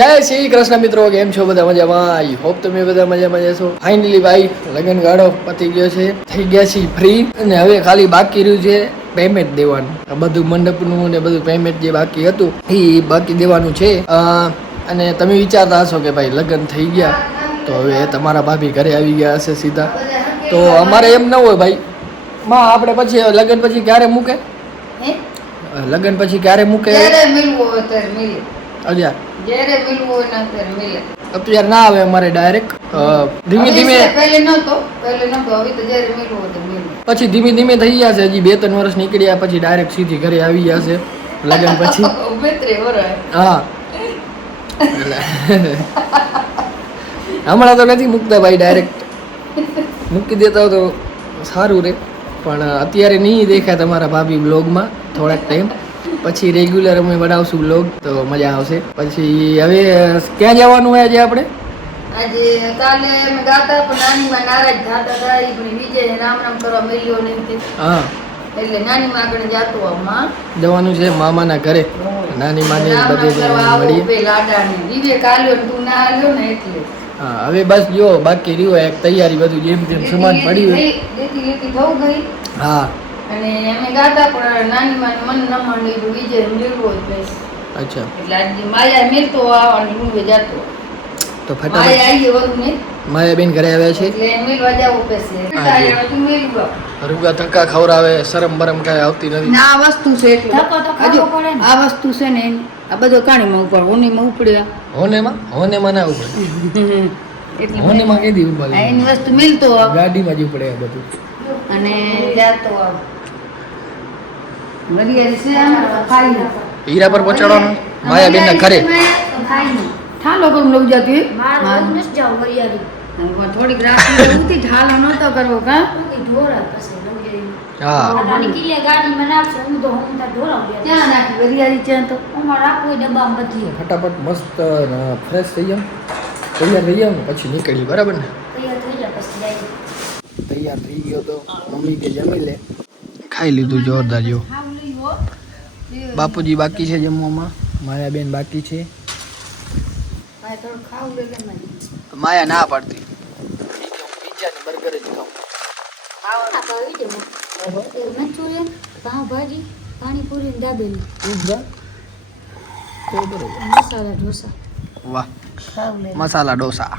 જય શ્રી કૃષ્ણ મિત્રો, કેમ છો બધા? મજામાં? આઈ હોપ તમે બધા મજામાં જશો. ફાઇનલી ભાઈ લગન ગાળો પતી ગયો છે, થઈ ગયા છે ફ્રી અને હવે ખાલી બાકી રહ્યું છે પેમેન્ટ દેવાનું. આ બધું મંડપનું ને બધું પેમેન્ટ જે બાકી હતું એ બાકી દેવાનું છે. અને તમે વિચારતા હશો કે ભાઈ લગન થઈ ગયા તો હવે તમારા ભાભી ઘરે આવી ગયા હશે સીધા. તો અમારે એમ ન હોય ભાઈ, માં આપણે પછી લગન પછી ક્યારે મૂકે? લગન પછી ક્યારે મૂકે? અજા જ્યારે મિલવું હોય ને ત્યારે મિલે. અત્યારે ના આવે અમારે ડાયરેક્ટ ધીમે ધીમે પહેલે નતો હવે તો જ્યારે મિલવું હોય તો મિલે. પછી ધીમે ધીમે થઈ જશે. હજી 2-3 વર્ષ નીકળ્યા પછી ડાયરેક્ટ સીધી ઘરે આવી જશે લગન પછી. હા હમણાં તો નથી મૂકતા ભાઈ, ડાયરેક્ટ મૂકી દેતા હોય તો સારું રે. પણ અત્યારે નહીં દેખાય તમારા ભાભી બ્લોગમાં. થોડાક ટાઈમ પછી રેગ્યુલર અમે બનાવશું બ્લોગ તો મજા આવશે. પછી હવે ક્યાં જવાનું હોય આજે આપણે? આજે કાલે અમે ગાતા પણ નાનીમાં નારાજ થતા હતા. એ પણ વિજય રામ રામ કરવા મળ્યો નહીં. હા, એટલે નાનીમાં આગળ જાતો આમાં જવાનું છે મામાના ઘરે. નાની માને બધે મળીએ. લાડાની વિજય કાલ્યો તું ના આવ્યો ને એટલે. હા, હવે બસ જો બાકી રહ્યું એક તૈયારી, બધું જેમ તેમ સામાન પડ્યું હોય. લેતી થવું ગઈ. હા, અને અમે ગાતા પણ નાનીમાં મન ન માંડ્યું વિજય મેળવો જ બસ. અચ્છા, એટલે આજે માયા મેલતો આવવાનું ડુંગે જાતો. તો માયા ફટાફટ આવી વરું ને માયાબેન ઘરે આવ્યા છે. એટલે મેલવા જાવું પડશે. તું મેલવા રૂગા ધક્કા ખવડાવે, શરમ બરમ કાંઈ આવતી નથી. આ વસ્તુ છે એટલે આ વસ્તુ છે ને આ બધો કાણીમાં ઉપર હોનીમાં ઉપડ્યા. હોનેમાં ના ઉપડે. એટલે હોનેમાં કેદી ઉપડે? એની વસ્તુ મિલતો ગાડીમાં જ ઉપડે આ બધું. અને જાતો વરિયાળી છે ખાઈ હીરા પર પહોંચાડવાનું માયાબેન ના ઘરે. ઠાલો કરું લઉં જતી થોડીક રાત્રિ ઉઠી ઠાલો નતો કરવો કા. હા, ક્યાં નાખી વરિયાળી છે તો ફટાફટ મસ્ત ફ્રેશ થઈ જાવ, તૈયાર થઈ જાવ ને પછી નીકળી. બરાબર ને? તૈયાર થઈ ગયો તો મમ્મી કે જમી લે. ખાઈ લીધું જોરદાર. જો બાપુજી બાકી છે જમવામાં, માયાબેન બાકી છે. માયા ના પાડતી, પિઝા ને બર્ગર જ ખાઉં. પાવભાજી, પાણીપુરી, દાબેલી, તો બરોબર. મસાલા ઢોસા. વાહ, મસાલા ઢોસા.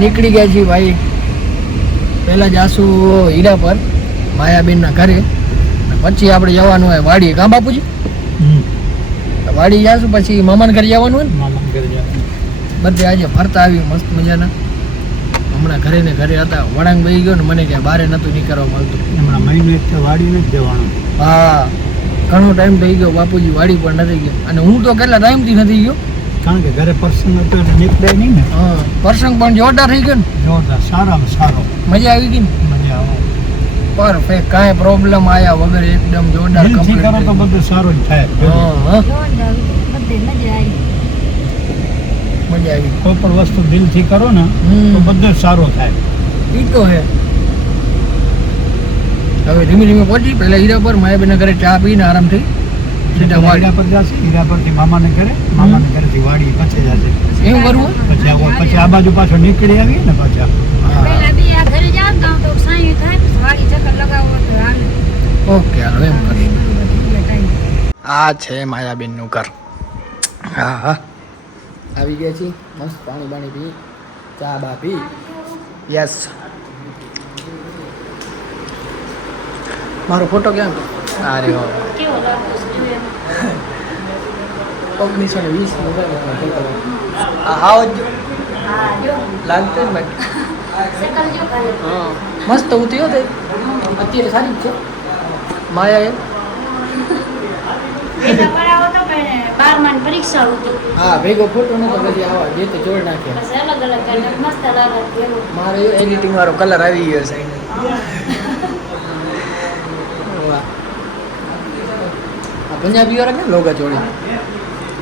નીકળી ગયા છીએ ભાઈ. પહેલા જાશું હીરા પર માયાબેનના ઘરે, પછી આપણે જવાનું હોય વાડીએ. કાં બાપુજી? વાડી જાશું, પછી મામાના ઘરે જવાનું હોય ને. મામાના ઘરે જવાનું બધે આજે ફરતા આવી મસ્ત મજાના. હમણાં ઘરે ને ઘરે હતા, વળાંગ બહી ગયો ને મને ક્યાં બહાર નહોતું નીકળવા મળતું. હમણાં મહિનો એક વાડી નથી જવાનું. હા, ઘણો ટાઈમ થઈ ગયો બાપુજી, વાડી પણ નથી ગયો. અને હું તો કેટલા ટાઈમથી નથી ગયો, કારણ કે ઘરે પ્રસંગ હતો એટલે નીકળે નહીં ને. હા, પ્રસંગ પણ જોરદાર થઈ ગયો ને. જોરદાર, સારામાં સારો. મજા આવી ગઈ ને? મજા આવે. પરફેક્ટ, કાંઈ પ્રોબ્લેમ આયા વગર એકદમ જોરદાર દિલથી કરો તો કમ્પ્લીટ. બધું સારું જ થાય. મજા આવી. કોઈ પણ વસ્તુ દિલથી કરો ને તો બધું સારું થાય. ઈ તો હે. હવે ધીમે ધીમે પહોંચી પહેલા હીરા પર માયાબેનના ઘરે ચા પીને આરામથી સીધા વાડી. હીરા પર જશે, હીરા પરથી મામાને ઘરે, મામાને ઘરેથી વાડી પછી જશે. એવું કરવું? પછી આ બાજુ પાછો નીકળી આવી ને પાછા. ઓકે, હાલો એમ કરીએ. આ છે માયાબેનનું ઘર. હા હા, આવી ગયા છીએ. મસ્ત પાણી પાણી પી, ચા બા પી. યસ. મારો ફોટો ક્યાં? અરે વાહ, 1920 હા લાગતો ને ભાઈ. હા, મસ્ત ઉતી હો તે. અત્યારે સારી જ છે માયા. એ બારમાની પરીક્ષા હતી હા ભેગો ફોટો નતો પછી આવા જે તો જોડ નાખ્યા પછી અલગ અલગ કલર મસ્ત લાગે ભેગું. મારે એડિટિંગ વાળો કલર આવી ગયો છે વાહ આ પંજાબી વાળા કેમ લોગા જોડે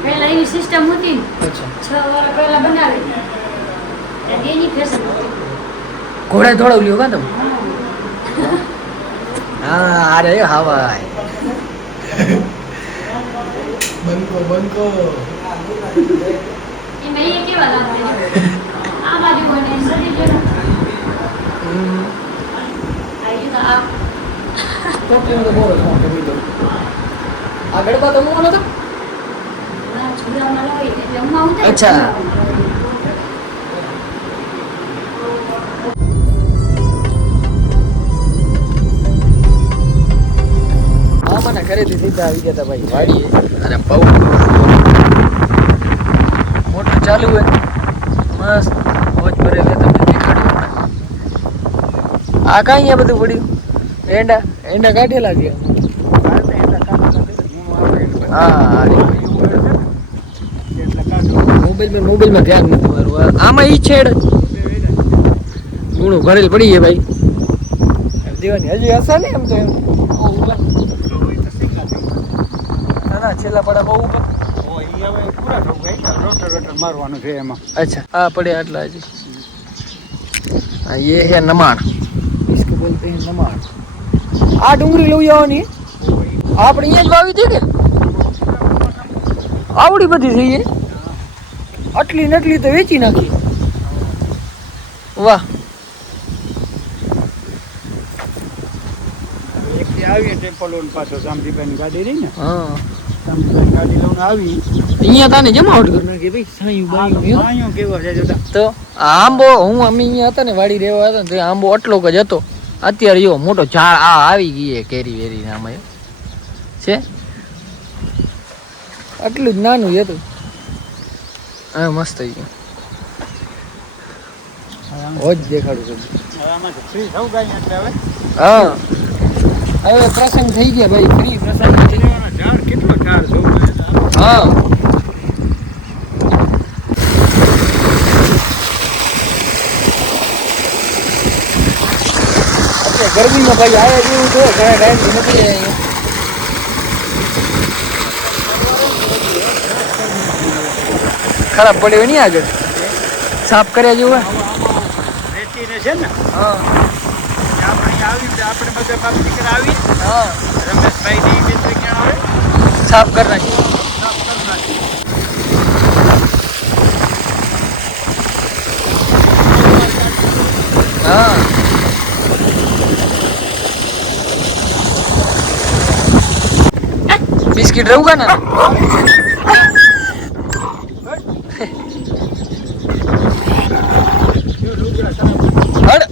પહેલા એવી સિસ્ટમ હતી અચ્છા 6 વર્ષ પહેલા બનાવી એની ફેશન હતી. ઘોડે થોડો લ્યો કા તમે હા અરે હા ભાઈ બંકો એમાં એ કેવા લાગશે આ બાજુ બને સડી ગયો આ ટોપી તો બોલો ફોન કરી દો આગળ બા તો મોનો તો છોકરામાં લાવી એટલે હું આવું અચ્છા હા મને ઘરેથી સીધા આવી ગયા હતા ભાઈ વાડીએ અને બહુ મોટર ચાલુ હોય મસ્ત મોજ ભરે લે તમને દેખાડ્યું હમણાં. આ કાંઈ અહીંયા બધું પડ્યું એંડા કાઢેલા છે હા મોબાઈલમાં ધ્યાન નથી મારું આમાં ઈ છેડ ગુણું ભરેલ પડી છે ભાઈ દેવાની હજી હશે ને એમ તો એમ ના છેલ્લા પડા બહુ ઉપર મારવાનું છે એમાં अच्छा हाँ पड़े आटला जी हाँ ये है नमाण इसको बोलते हैं नमाण आ डूंगरी लो जाओ नहीं આપણે અહીંયા જ વાવી હતી કે આવડી બધી થઈ છે આટલી નટલી તો વેચી નાખી વાહ એકથી આવીએ ટેમ્પો લોન પાછો શામજીભાઈની ગાડી રહી ને હા શામજીભાઈની ગાડી લઈને આવી અહીંયા તાને જમાવટ કરી નાખી ભાઈ સાયું બાયું અહીંયા કેવો છે જોતા તો આ આંબો હું અમે અહીંયા હતા ને વાડી રહેવા હતા ને તો આંબો આટલો જ હતો અત્યારે જો મોટો ઝાડ આ આવી ગઈ કેરી વેરી આમાં છે આટલું જ નાનું હતું હા મસ્ત થઈ ગયું હોજ દેખાડું છું હવે આમાં ફ્રી થવું ગાય એટલે હવે હા હવે પ્રસંગ થઈ ગયા ભાઈ ફ્રી પ્રસંગ થઈ ગયા. ઝાડ કેટલો ઝાડ જોવું હા ગરમીમાં ભાઈ આવ્યા જેવું તો ઘણા ટાઈમથી નથી અહીંયા ખરાબ પડ્યો નહીં આગળ સાફ કર્યા જેવું રેતીને છે ને હા આપણે આવી આપણે બધા બાપ દીકરા આવી હા રમેશભાઈ ની મિત્ર ક્યાં આવે સાફ કરી નાખી હા बिस्किट रहूगा ना हट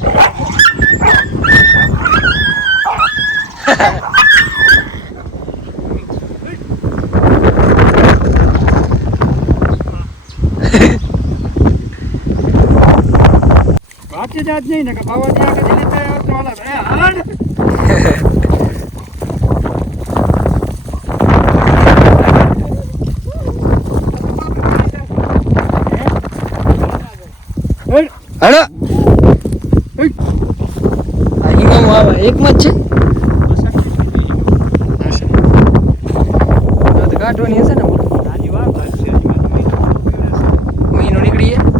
વાંચી જાત નહીં ને કે બાવા ત્યાં કદી લેતા આવ્યો તો હાલ હાડ હલો અહીં આવે એકમાં જ છે તો કાઢવાની હશે ને નાની વાત છે મહિનો નીકળી જાય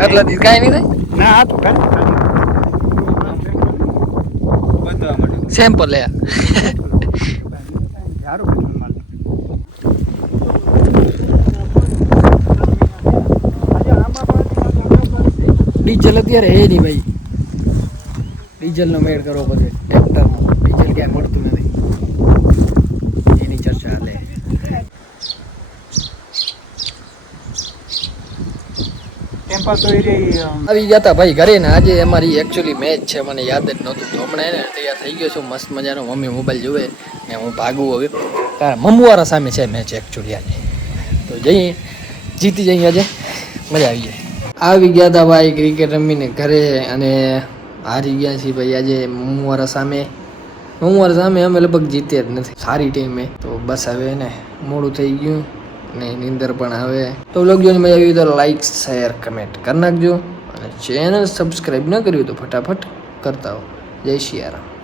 આટલા દી કાંઈ નહીં થાય ના આ તો કરે બતાવવા માટે સેમ્પલ લે સારું પેટ્રોલ ડીઝલ અત્યારે હે નહીં ભાઈ ડીઝલનો મેળ કરવો પડશે ટ્રેક્ટરનો ડીઝલ ક્યાંય મળતું નથી એની ચર્ચા હાલે ટેમ્પો પપ્પા તો એ આવી ગયા હતા ભાઈ ઘરે ને આજે અમારી એકચ્યુઅલી મેચ છે મને યાદ જ નહોતું તો હમણાં એને તૈયાર થઈ ગયો છું મસ્ત મજાનો મમ્મી મોબાઈલ જોવે ને હું ભાગું હવે કારણ મમ્મુવાળા સામે છે મેચ એકચ્યુઅલી આજે તો જઈએ જીતી જઈએ આજે મજા આવી જાય આવી ગયા હતા ભાઈ ક્રિકેટ રમીને ઘરે અને હારી ગયા છીએ ભાઈ આજે મમ્મુવાળા સામે અમે લગભગ જીત્યા જ નથી સારી ટીમે તો બસ હવે ને મોડું થઈ ગયું ને નીંદર પણ આવે તો વ્લોગ જોઈને મજા આવી તો લાઈક શેર કમેન્ટ કરી નાખજો અને ચેનલ સબસ્ક્રાઈબ ન કર્યું તો ફટાફટ કરતા હો જય શિયારામ